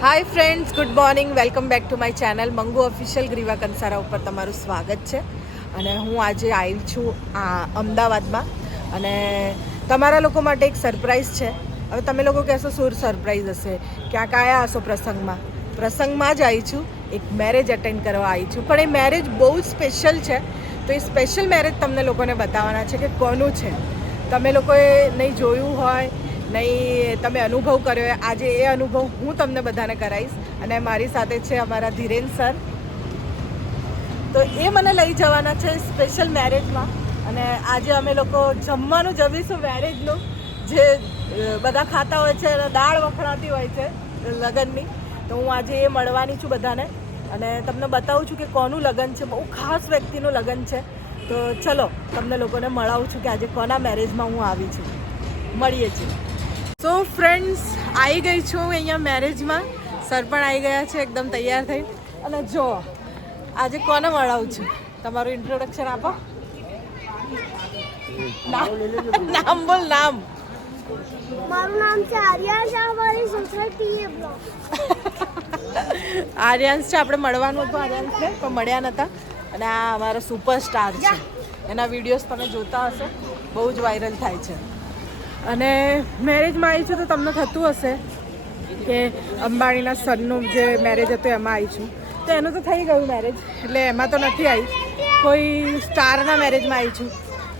Hi friends, good morning. Welcome back to my channel Mangu official. Griva Kansara ઉપર તમારું સ્વાગત છે. અને હું આજે આવી છું અમદાવાદમાં, અને તમારા લોકો માટે એક સરપ્રાઈઝ છે. હવે તમે લોકો કહેશો શું સરપ્રાઈઝ હશે, ક્યાંક આવ્યા હશો પ્રસંગમાં જ આવી છું. એક મેરેજ અટેન્ડ કરવા આવી છું, પણ એ મેરેજ બહુ જ સ્પેશિયલ છે. તો એ સ્પેશિયલ મેરેજ તમને લોકોને બતાવવાના છે કે કોનું છે. તમે લોકોએ નહીં જોયું હોય, નહીં તમે અનુભવ કર્યો હોય. આજે એ અનુભવ હું તમને બધાને કરાવીશ. અને મારી સાથે છે અમારા ધીરેન સર. તો એ મને લઈ જવાના છે સ્પેશિયલ મેરેજમાં. અને આજે અમે લોકો જમવાનું જમીશું મેરેજનું, જે બધા ખાતા હોય છે અને દાળ વખણાતી હોય છે લગ્નની. તો હું આજે એ મળવાની છું બધાને, અને તમને બતાવું છું કે કોનું લગ્ન છે. બહુ ખાસ વ્યક્તિનું લગ્ન છે. તો ચલો તમને લોકોને મળાવું છું કે આજે કોના મેરેજમાં હું આવી છું. મળીએ છીએ. સો ફ્રેન્ડ્સ, આવી ગઈ છું અહીંયા મેરેજમાં. સર પણ આવી ગયા છે એકદમ તૈયાર થઈ. અને જો આજે કોને મળાવું છું, તમારું ઇન્ટ્રોડક્શન આપો. નામ બોલ, નામ. મારું નામ છે આર્યાંશ. અમારી સોસાયટી એ બ્લોક આર્યાંશ છે. આપણે મળવાનું હતું આર્યાંશને, પણ મળ્યા નહોતા. અને આ અમારો સુપરસ્ટાર છે. એના વિડીયોઝ તમે જોતા હશો, બહુ જ વાયરલ થાય છે. અને મેરેજમાં આવી છું તો તમને થતું હશે કે અંબાણીના સનનું જે મેરેજ હતું એમાં આવી છું. તો એનું તો થઈ ગયું મેરેજ, એટલે એમાં તો નથી આવી. કોઈ સ્ટારના મેરેજમાં આવી છું,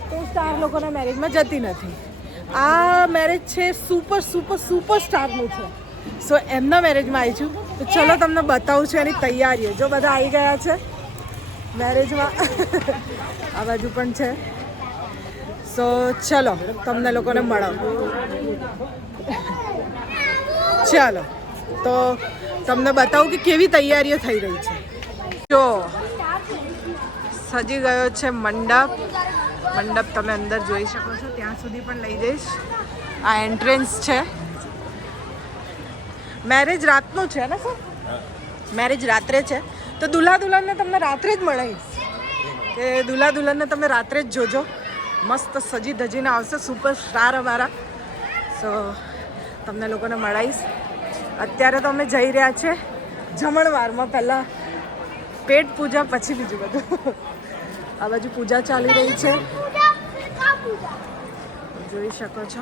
તો સ્ટાર લોકોના મેરેજમાં જતી નથી. આ મેરેજ છે સુપર સ્ટારનું છે. સો એમના મેરેજમાં આવી છું. તો ચલો તમને બતાવું છું એની તૈયારીઓ. જો બધા આવી ગયા છે મેરેજમાં. આ બાજુ પણ છે. સો ચલો તમને લોકોને મળાવો. ચાલો તો તમને બતાવું કે કેવી તૈયારીઓ થઈ રહી છે. જો સજી ગયો છે મંડપ. તમે અંદર જોઈ શકો છો. ત્યાં સુધી પણ લઈ જઈશ. આ એન્ટ્રન્સ છે. મેરેજ રાતનું છે ને સર? મેરેજ રાત્રે છે. તો દુલ્હા દુલ્હનને તમને રાત્રે જ મળાવીશ, કે દુલ્હા દુલ્હનને તમે રાત્રે જ જોજો. મસ્ત સજી ધજીને આવશે સુપરસ્ટાર અમારા. સો તમને લોકોને મળાવીશ. અત્યારે તો અમે જઈ રહ્યા છે જમણવારમાં. પહેલાં પેટ પૂજા, પછી બીજું બધું. આ બાજુ પૂજા ચાલી રહી છે, જોઈ શકો છો.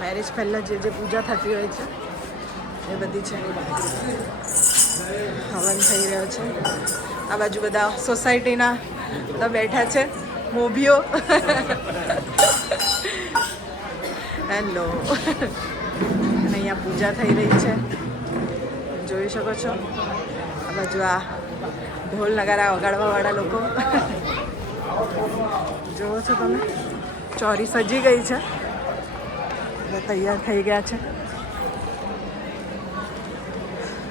મેરેજ પહેલાં જે પૂજા થતી હોય છે એ બધી છે. હવન થઈ રહ્યો છે. આ બાજુ બધા સોસાયટીના બધા બેઠા છે, મોભીઓ. હેલો. અહીંયા પૂજા થઈ રહી છે, જોઈ શકો છો. આ બાજુ આ ઢોલ નગારા વગાડવાવાળા લોકો જોવો છો તમે. ચોરી સજી ગઈ છે, તૈયાર થઈ ગયા છે.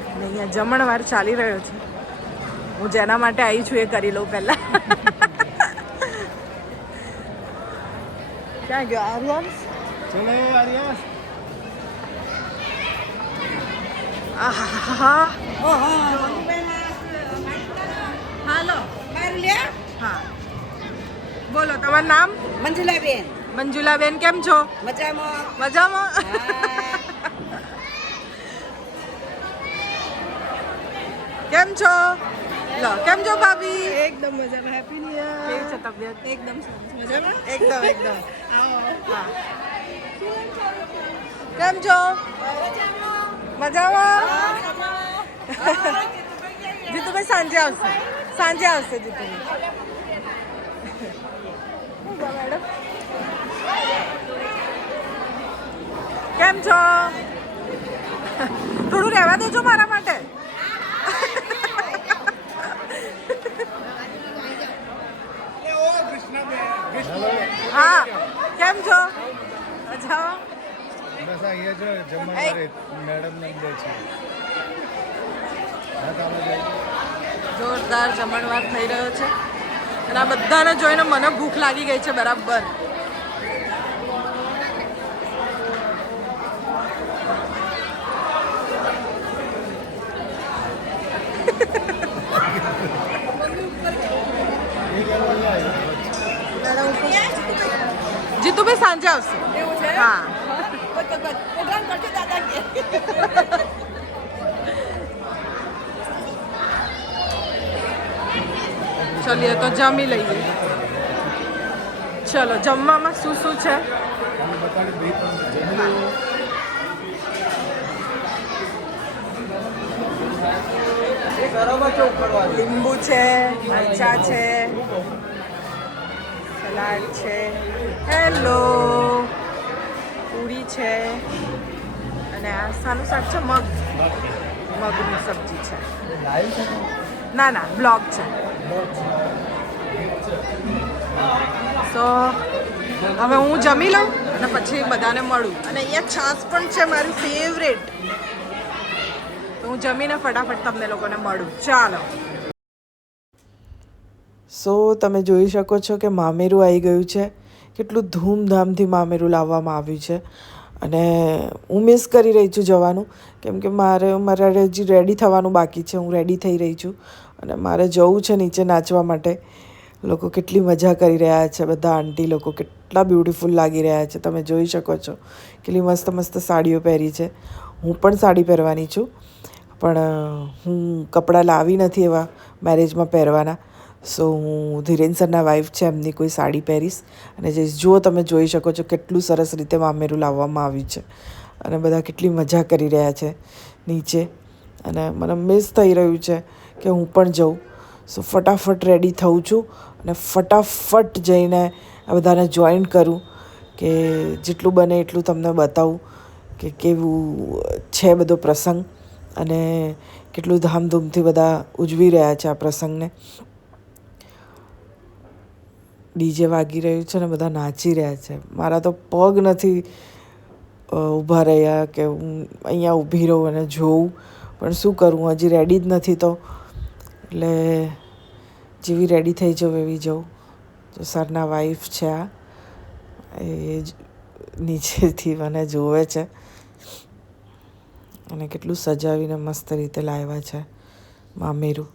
અને અહીંયા જમણવાર ચાલી રહ્યો છે. હું જેના માટે આવી છું એ કરી લઉં પહેલાં. ક્યાં ગયો આર્યાંશ? ચલો આર્યાંશ. આહા. હાલો. હા, બોલો તમારું નામ? મંજુલાબેન. મંજુલાબેન, કેમ છો? મજામાં. મજામાં? કેમ છો? લો, કેમ છો ભાભી? એકદમ મજામાં. Happy new year. કેવી છે તબિયત? એકદમ સરસ. મજામાં. એકદમ. આવો. હા. કેમ છો? મજામાં? જીતુભાઈ સાંજે આવશે. જીતુભાઈ. મેડમ કેમ છો? થોડું રહેવા દેજો મારા માટે. હા, કેમ છો? મજામાં? બસ અહીંયા જો જમવા મેડમ ને દે છે. જોરદાર જમણવાર થઈ રહ્યો છે. અને આ બધાને જોઈને મને ભૂખ લાગી ગઈ છે બરાબર. જીતુભાઈ સાંજે આવશે. એવું છે? હા. પ્રોગ્રામ કરજો દાદા કે. ચલીએ તો જમી લઈએ. ચલો, જમવામાં શું શું છે? લીંબુ છે, મરચા છે, સલાડ છે, હેલો, પૂરી છે, અને આ શાનું શાક છે? મગની સબ્જી છે. ના ના, બ્લોગ છે. સો હવે હું જમી લઉં અને પછી બધાને મળું. અને અહીંયા છાશ પણ છે મારી ફેવરેટ. તો હું જમીને ફટાફટ તમને લોકોને મળું. ચાલો. સો તમે જોઈ શકો છો કે મામેરું આવી ગયું છે. કેટલું ધૂમધામથી મામેરું લાવવામાં આવ્યું છે. અને હું મિસ કરી રહી છું જવાનું, કેમ કે મારે હજી રેડી થવાનું બાકી છે. હું રેડી થઈ રહી છું અને મારે જવું છે નીચે નાચવા માટે. લોકો કેટલી મજા કરી રહ્યા છે. બધા આંટી લોકો કેટલા બ્યુટીફુલ લાગી રહ્યા છે. તમે જોઈ શકો છો કેટલી મસ્ત મસ્ત સાડીઓ પહેરી છે. હું પણ સાડી પહેરવાની છું, પણ હું કપડાં લાવી નથી એવા મેરેજમાં પહેરવાના. સો હું ધીરેન સરના વાઈફ છે, એમની કોઈ સાડી પહેરીશ અને જુઓ તમે જોઈ શકો છો કેટલું સરસ રીતે મામેરું લાવવામાં આવ્યું છે. અને બધા કેટલી મજા કરી રહ્યા છે નીચે. અને મને મિસ થઈ રહ્યું છે કે હું પણ જાઉં. સો ફટાફટ રેડી થઉં છું અને ફટાફટ જઈને આ બધાને જોઈન કરું, કે જેટલું બને એટલું તમને બતાવું કે કેવું છે બધો પ્રસંગ અને કેટલું ધામધૂમથી બધા ઉજવી રહ્યા છે આ પ્રસંગને. ડીજે વાગી રહ્યું છે ને બધા નાચી રહ્યા છે. મારા તો પગ નથી ઊભા રહ્યા કે હું અહીંયા ઊભી રહું અને જોઉં, પણ શું કરું, હજી રેડી જ નથી. તો એટલે જેવી રેડી થઈ જાઉં એવી જાઉં. તો સરના વાઈફ છે આ, એ નીચેથી મને જોવે છે અને કેટલું સજાવીને મસ્ત રીતે લાવ્યા છે મામેરું.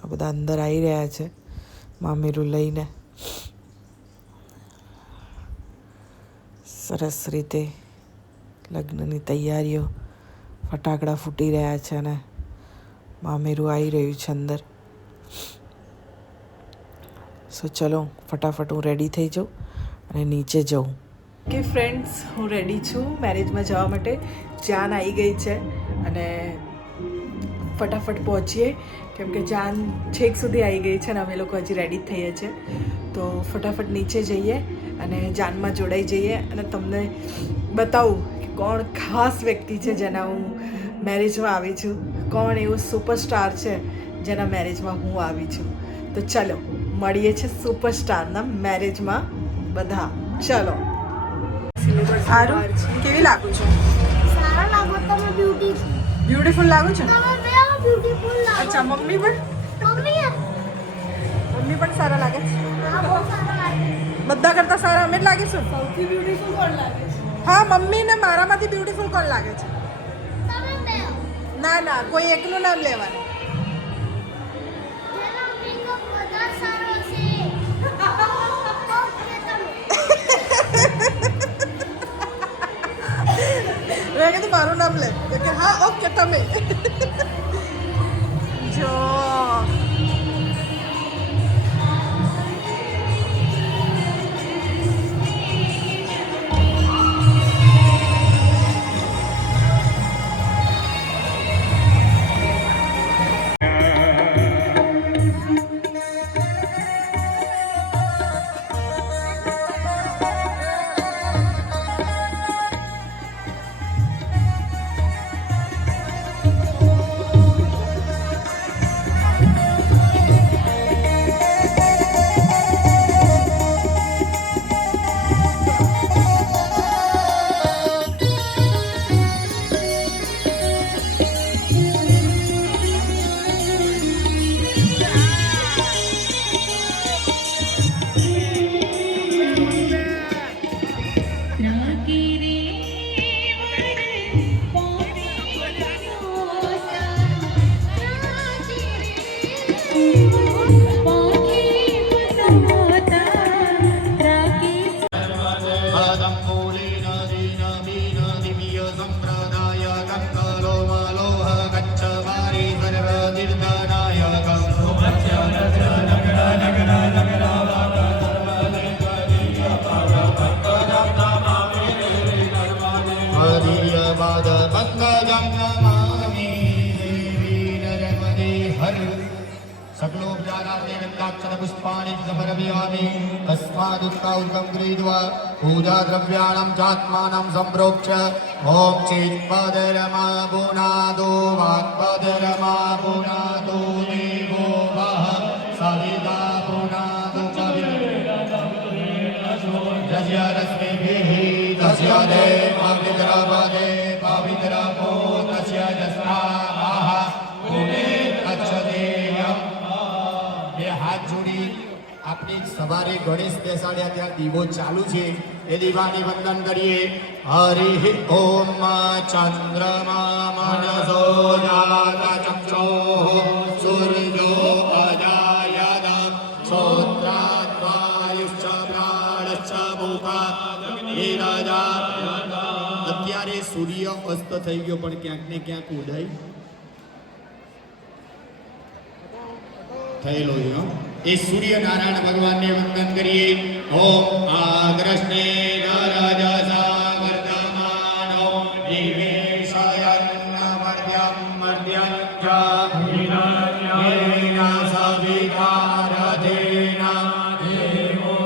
આ બધા અંદર આવી રહ્યા છે મામેરું લઈને. સરસ રીતે લગ્નની તૈયારીઓ, ફટાકડા ફૂટી રહ્યા છે અને મામેરું આવી રહ્યું છે અંદર. સો ચલો ફટાફટ હું રેડી થઈ જાઉં અને નીચે જાઉં. કે ફ્રેન્ડ્સ, હું રેડી છું મેરેજમાં જવા માટે. જાન આવી ગઈ છે અને ફટાફટ પહોંચીએ, કેમ કે જાન છેક સુધી આવી ગઈ છે અને અમે લોકો હજી રેડી જ થઈએ છીએ. તો ફટાફટ નીચે જઈએ અને જાનમાં જોડાઈ જઈએ અને તમને બતાવું કે કોણ ખાસ વ્યક્તિ છે જેના હું મેરેજમાં આવી છું, કોણ એવું સુપરસ્ટાર છે જેના મેરેજમાં હું આવી છું. તો ચલો મળીએ છીએ સુપરસ્ટારના મેરેજમાં બધા. ચલો. સારું, કેવી લાગુ છું? સારા લાગો તમે. બ્યુટીફુલ લાગુ છું? તમે બે બ્યુટીફુલ લાગો. અચ્છા, મમ્મી પણ સારા લાગે છે? હા, બહુ સારા લાગે. બધા કરતાં સારા અમે જ લાગીશું. સૌથી બ્યુટીફુલ કોણ લાગે છે? હા, મમ્મી ને મારામાંથી બ્યુટીફુલ કોણ લાગે છે? તમે બે. ના ના, કોઈ એકનું નામ લેવાનું. જેનો મેકઅપ વધારે સારો છે. ઓકે તમે. મેં કીધું મારું નામ લે, કે હા ઓકે તમે. જો पुष्पाणि समर्पयामि तस्मादुत्तौकं गृहीत्वा पूजाद्रव्याणां चात्मानं सम्प्रोक्ष्य ॐ चित्पदरमा पुनादो वाक्पदरमा पुनादो देवो वः सविता पुनादो यस्य रश्मिभिः तस्य देवविद्रवदे पवित्रपो तस्य जस्तामः पुणे गच्छतेयम् બે હાથ જોડી આપણી સવારે ગણેશ બેસાડ્યા ત્યાં દીવો ચાલુ છે એ દીવાની વંદન કરીએ. હરિ ઓમ ચંદ્રમા મનસો જાત ચક્ષો સૂર્યો અજાયત શ્રોત્રાદ્વાયુશ્ચ પ્રાણશ્ચ મુખા નિરજા. અત્યારે સૂર્ય અસ્ત થઈ ગયો પણ ક્યાંક ને ક્યાંક ઉદય થયેલો છે. એ સૂર્યનારાયણ ભગવાનને વંદન કરીએ. ઓમ આગ્રસ્ને નરજસા વર્ધમાનો નિવેશયન્ન મર્યમ મર્યં ચ હિરણ્યેન સવિતારથેન દેવો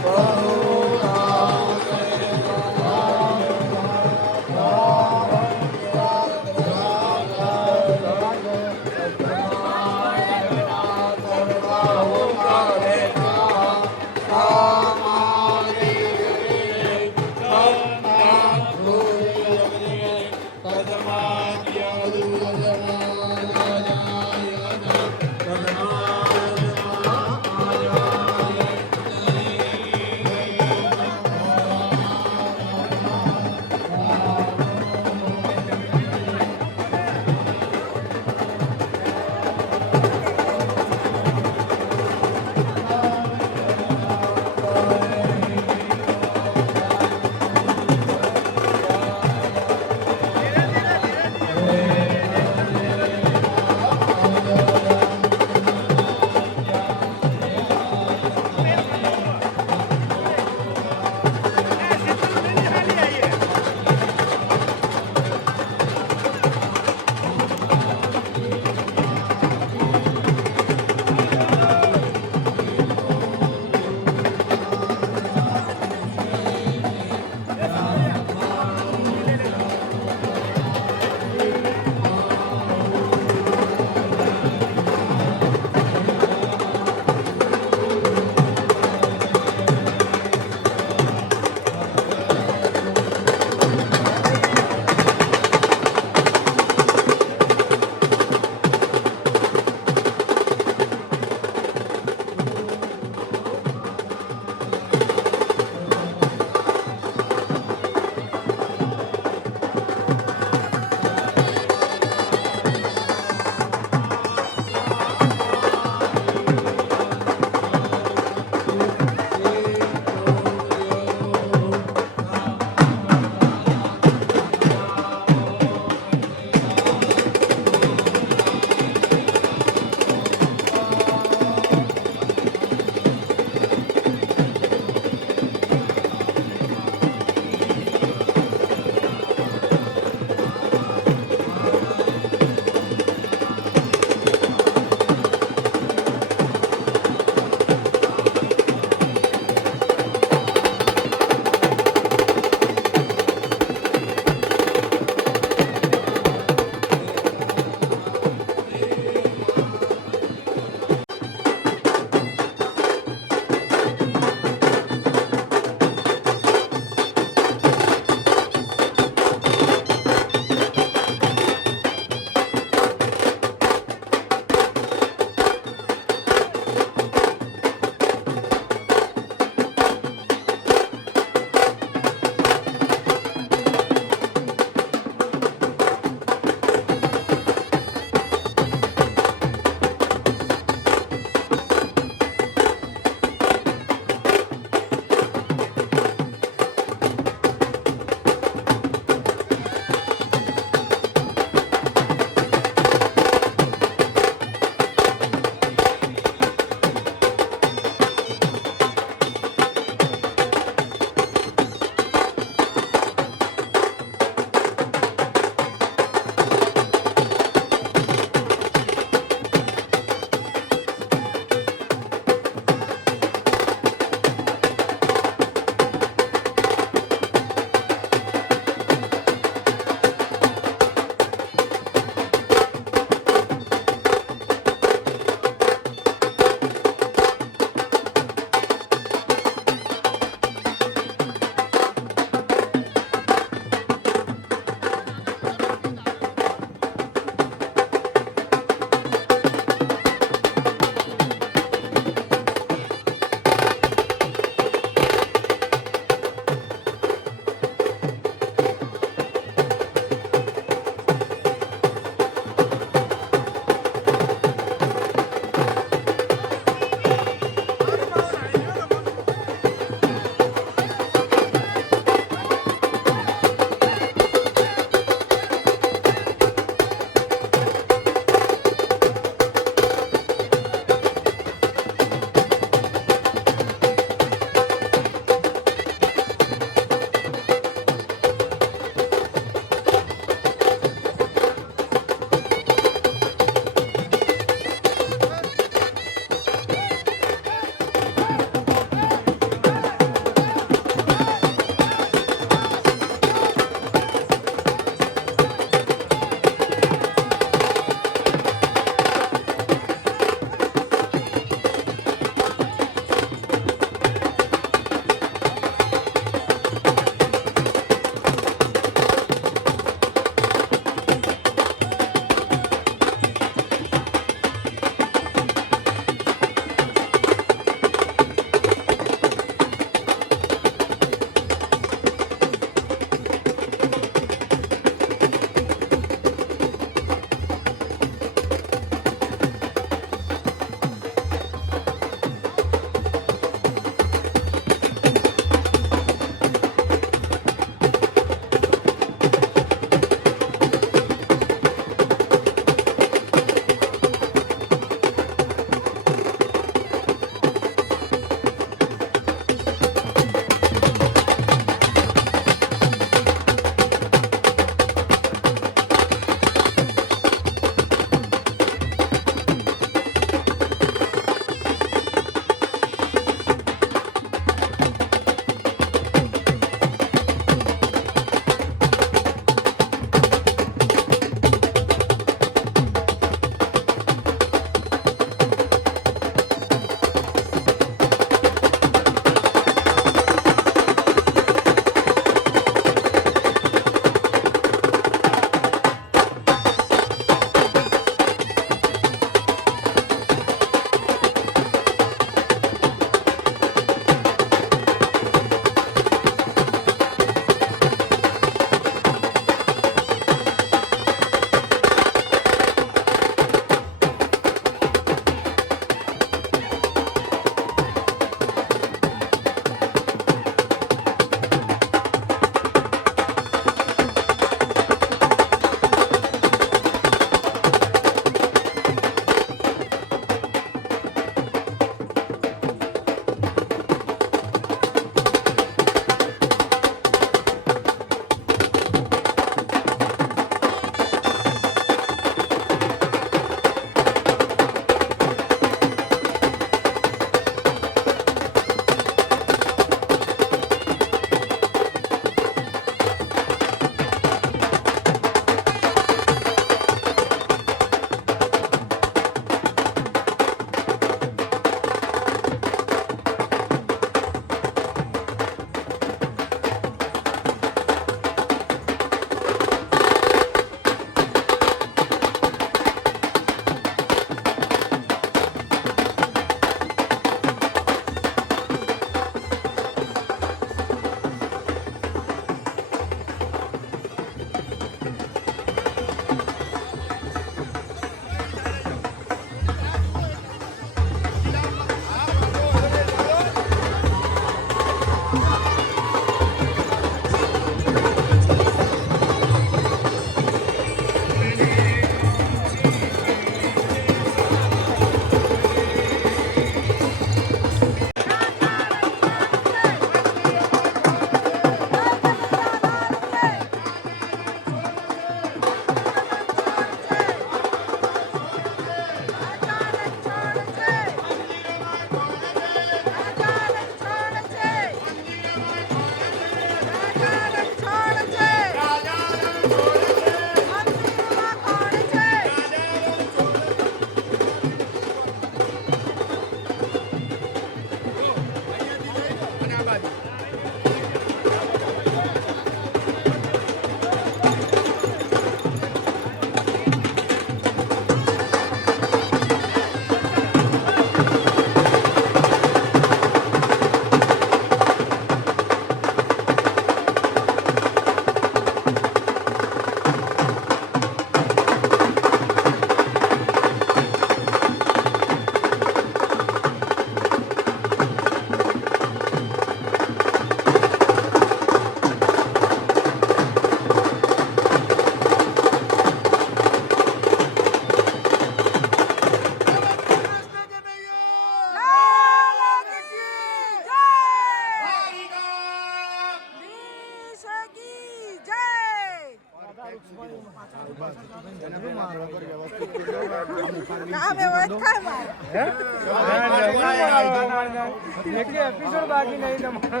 એપિસોડ બાકી નહીં તમારો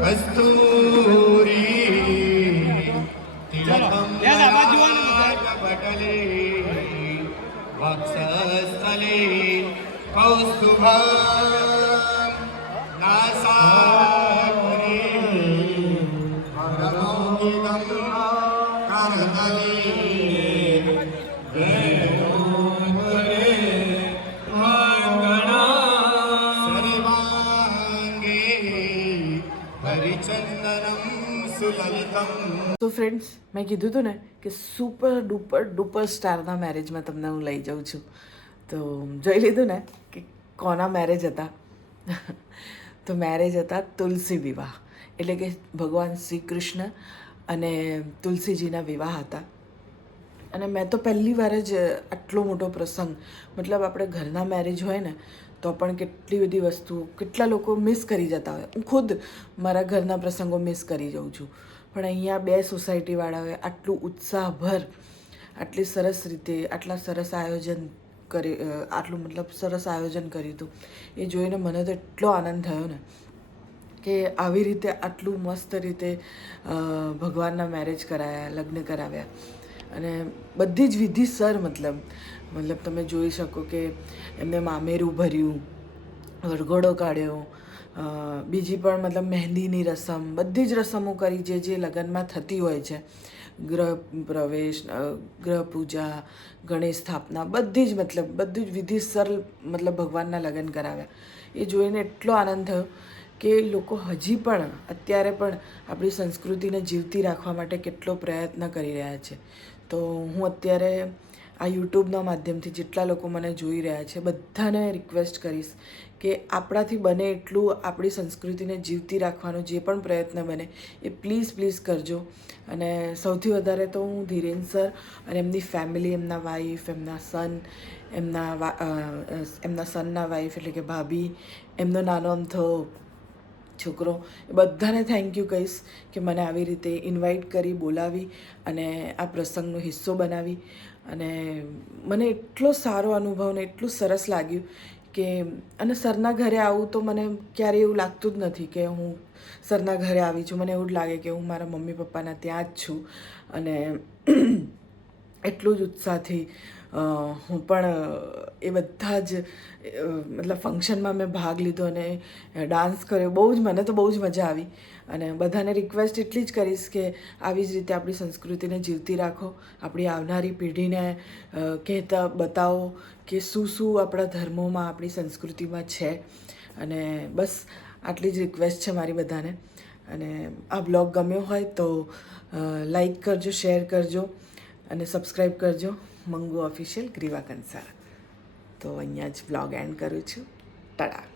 કસ્તુરી તિલકમ પટલે વક્ષસ્થલે કૌસ્તુભં નાસાગ્રે રમૌકિતં કરતલે તો ફ્રેન્ડ્સ મેં કીધું હતું ને કે સુપર ડુપર સ્ટારના મેરેજમાં તમને હું લઈ જાઉં છું. તો જોઈ લીધું ને કે કોના મેરેજ હતા. તો મેરેજ હતા તુલસી વિવાહ, એટલે કે ભગવાન શ્રી કૃષ્ણ અને તુલસીજીના વિવાહ હતા. અને મેં તો પહેલી વાર જ આટલો મોટો પ્રસંગ, મતલબ આપણે ઘરના મેરેજ હોય ને તો પણ કેટલી બધી વસ્તુઓ, કેટલા લોકો મિસ કરી જતા હોય. હું ખુદ મારા ઘરના પ્રસંગો મિસ કરી જાઉં છું, પણ અહીંયા બે સોસાયટીવાળાઓએ આટલું ઉત્સાહભર, આટલી સરસ રીતે, આટલા સરસ આયોજન આટલું મતલબ સરસ આયોજન કર્યું હતું. એ જોઈને મને તો એટલો આનંદ થયો ને કે આવી રીતે આટલું મસ્ત રીતે ભગવાનના મેરેજ કરાયા, લગ્ન કરાવ્યા. અને બધી જ વિધિસર, મતલબ તમે જોઈ શકો કે એમને મામેરું ભર્યું, વરઘોડો કાઢ્યો, બીજી પણ મતલબ મહેંદીની રસમ, બધી જ રસમો કરી જે લગ્નમાં થતી હોય છે. ગ્રહ પ્રવેશ, ગ્રહ પૂજા, ગણેશ સ્થાપના, બધી જ વિધિસર મતલબ ભગવાનના લગ્ન કરાવ્યા. એ જોઈને એટલો આનંદ થયો કે લોકો હજી પણ અત્યારે પણ આપણી સંસ્કૃતિને જીવતી રાખવા માટે કેટલો પ્રયત્ન કરી રહ્યા છે. તો હું અત્યારે આ યુટ્યુબના માધ્યમથી જેટલા લોકો મને જોઈ રહ્યા છે બધાને રિક્વેસ્ટ કરીશ કે આપણાથી બને એટલું આપણી સંસ્કૃતિને જીવતી રાખવાનો જે પણ પ્રયત્ન બને એ પ્લીઝ કરજો. અને સૌથી વધારે તો હું ધીરેન સર અને એમની ફેમિલી, એમના વાઈફ, એમના સન, એમના સનના વાઈફ એટલે કે ભાભી, એમનો નાનો અમથો છોકરો, એ બધાને થેન્ક યુ કહીશ કે મને આવી રીતે ઇન્વાઇટ કરી, બોલાવી અને આ પ્રસંગનો હિસ્સો બનાવી. અને મને એટલો સારો અનુભવ ને એટલું સરસ લાગ્યું કે, અને સરના ઘરે આવું તો મને ક્યારેય એવું લાગતું જ નથી કે હું સરના ઘરે આવી છું. મને એવું જ લાગે કે હું મારા મમ્મી પપ્પાના ત્યાં જ છું. અને એટલું જ ઉત્સાહથી હું પણ એ બધા જ મતલબ ફંક્શનમાં મેં ભાગ લીધો અને ડાન્સ કર્યો. મને તો બહુ જ મજા આવી. અને બધાને રિક્વેસ્ટ એટલી જ કરીશ કે આવી જ રીતે આપણી સંસ્કૃતિને જીવતી રાખો, આપણી આવનારી પેઢીને કહેતા બતાવો કે શું આપણા ધર્મોમાં, આપણી સંસ્કૃતિમાં છે. અને બસ આટલી જ રિક્વેસ્ટ છે મારી બધાને. અને આ બ્લોગ ગમ્યો હોય તો લાઈક કરજો, શેર કરજો અને સબસ્ક્રાઈબ કરજો મંગુ ઓફિશિયલ ગ્રીવા કંસારા. તો અહીંયા જ બ્લોગ એન્ડ કરું છું. ટાટા.